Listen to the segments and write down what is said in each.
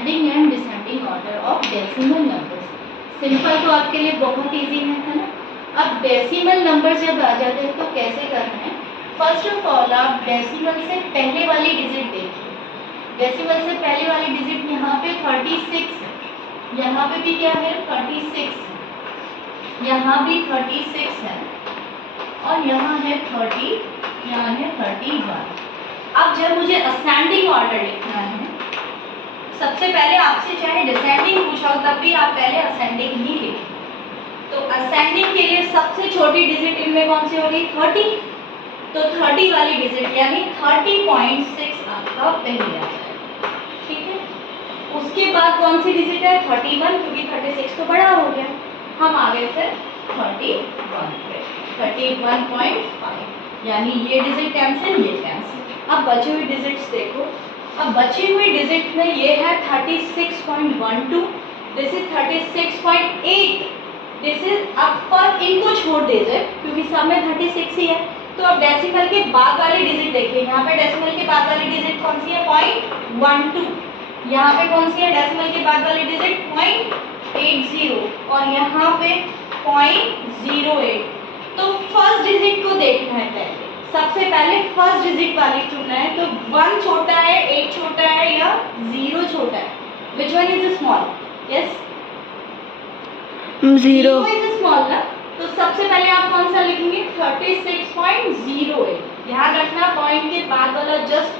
Ascending and descending order of decimal numbers. Simple तो आपके लिए बहुत इजी है ना। अब डेसिमल नंबर जब आ जाते हैं तो कैसे करना है, फर्स्ट ऑफ ऑल आप डेसिमल से पहले वाली डिजिट देखिए। डेसिमल से पहले वाली डिजिट यहाँ पे 36 है, यहाँ पे भी क्या है 36 है, यहाँ भी 36 है और यहाँ है 30, यहाँ है 31। अब जब मुझे असेंडिंग ऑर्डर लिखना है, सबसे पहले आपसे चाहे डिसेंडिंग पूछा हो तब भी आप पहले असेंडिंग ही लिखें। तो असेंडिंग के लिए सबसे छोटी डिजिट इनमें कौन सी होगी 30, तो 30 वाली डिजिट यानी 30.6 आपका पहले आ जाएगा, ठीक है। उसके बाद कौन सी डिजिट है 31, क्योंकि 36 तो बड़ा हो गया, हम आ गए फिर 31 पे, 31.5, यानी ये डिजिट कैंसिल, ये कैंसिल। अब बची हुई डिजिट्स देखो, अब बची हुई डिजिट में ये है 36.12, दिस इज 36.8, दिस इज, अब पर इनको छोड़ दीजिए क्योंकि सब में 36 ही है। तो अब डेसिमल के बाद वाली डिजिट देखिए, यहाँ पे डेसिमल के बाद वाली डिजिट कौन सी है 0.12, यहाँ पे कौन सी है डेसिमल के बाद वाली डिजिट 0.80 और यहाँ पे 0.08। तो फर्स्ट डिजिट को देखना है पहले, सबसे पहले फर्स्ट डिजिट वाली चुनना है। तो 1 छोटा है, 8 छोटा है या 0 छोटा है, which one is small? Yes 0 is small ना। तो सबसे पहले आप कौन सा लिखेंगे 36.08। ध्यान रखना पॉइंट के बाद वाला जस्ट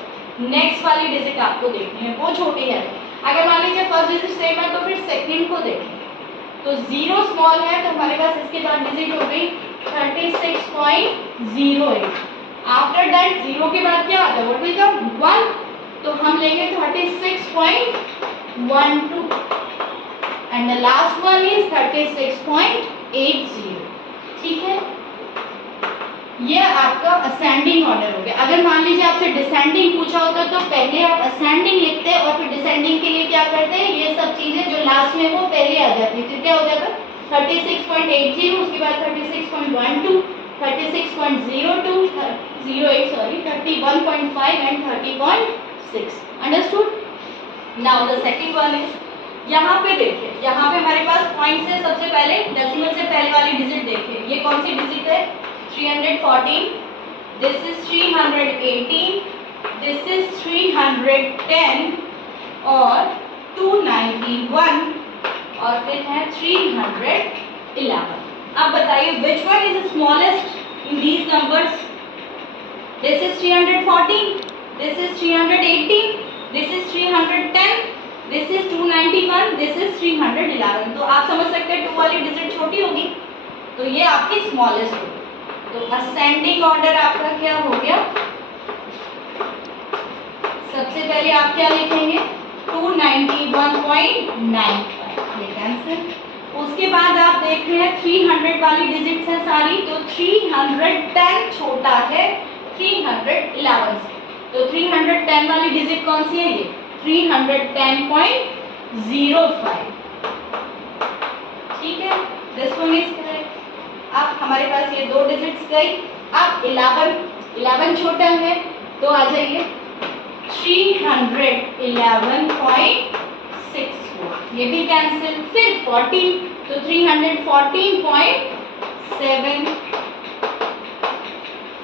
नेक्स्ट वाली डिजिट आपको देखनी है, वो छोटी है। अगर मान लीजिए फर्स्ट डिजिट सेम है तो फिर सेकंड को देखें। तो 0 स्मॉल है तो हमारे पास इसके बाद डिजिट हो गई 36.08। आफ्टर दैट 0 के बाद क्या आता है, व्हाट विल कम 1, तो हम लेंगे 36.12 and the last one is 36.80, ठीक है। ये आपका असेंडिंग ऑर्डर हो गया। अगर मान लीजिए आपसे डिसेंडिंग पूछा होता तो पहले आप असेंडिंग लिखते और फिर डिसेंडिंग के लिए क्या करते हैं, ये सब चीजें जो लास्ट में वो पहले आ जाती, फिर क्या हो जाता 36.80, उसके बाद 36.12, 36.02, 31.5 and 30.6। Understood? Now the second one is, यहाँ पे देखिए, यहाँ पे हमारे पास पॉइंट से सबसे पहले डेसिमल से पहले वाली डिजिट देखिए, ये कौन सी डिजिट है 314, दिस इज 318, दिस इज 310 और 291 और फिर है 311। अब बताइए which one is smallest in these numbers? This is 314, this is 318, this is 310, this is 291, this is 311। तो आप समझ सकते हैं 2 वाली डिजिट छोटी होगी, तो ये आपकी स्मॉलेस्ट होगी। तो असेंडिंग ऑर्डर आपका क्या हो गया, सबसे पहले आप क्या लिखेंगे 291.95, ये कैंसिल। उसके बाद आप देख रहे हैं 300 वाली डिजिट्स है सारी, तो 310 छोटा है 311 से, तो 310 वाली डिजिट कौन सी है, ये 310.05, ठीक है, दिस वन इज करेक्ट। अब हमारे पास ये 2 डिजिट्स गई। अब 11 छोटा है तो आ जाइए 311.64, ये भी कैंसिल। फिर 14, तो 314.7,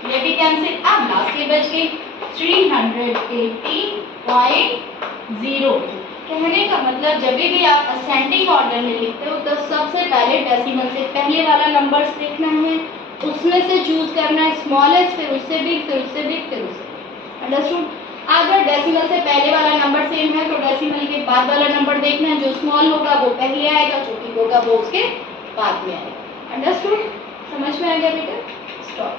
ये भी कैंसिल। अब लास्ट में बच गई 380.0। कहने का मतलब जब भी आप असेंडिंग ऑर्डर में लिखते हो तो सबसे पहले डेसिमल से पहले वाला नंबर्स देखना है, उसमें से चूज करना है स्मॉलेस्ट, फिर उससे बिग, फिर उससे बिग, फिर उससे। अंडरस्टूड? अगर डेसिमल से पहले वाला नंबर सेम है तो डेसिमल के बाद वाला नंबर देखना है, जो स्मॉल होगा वो पहले आएगा, जो बिग होगा वो उसके बाद में आएगा। अंडरस्टूड? समझ में आ गया बेटा? स्टॉप।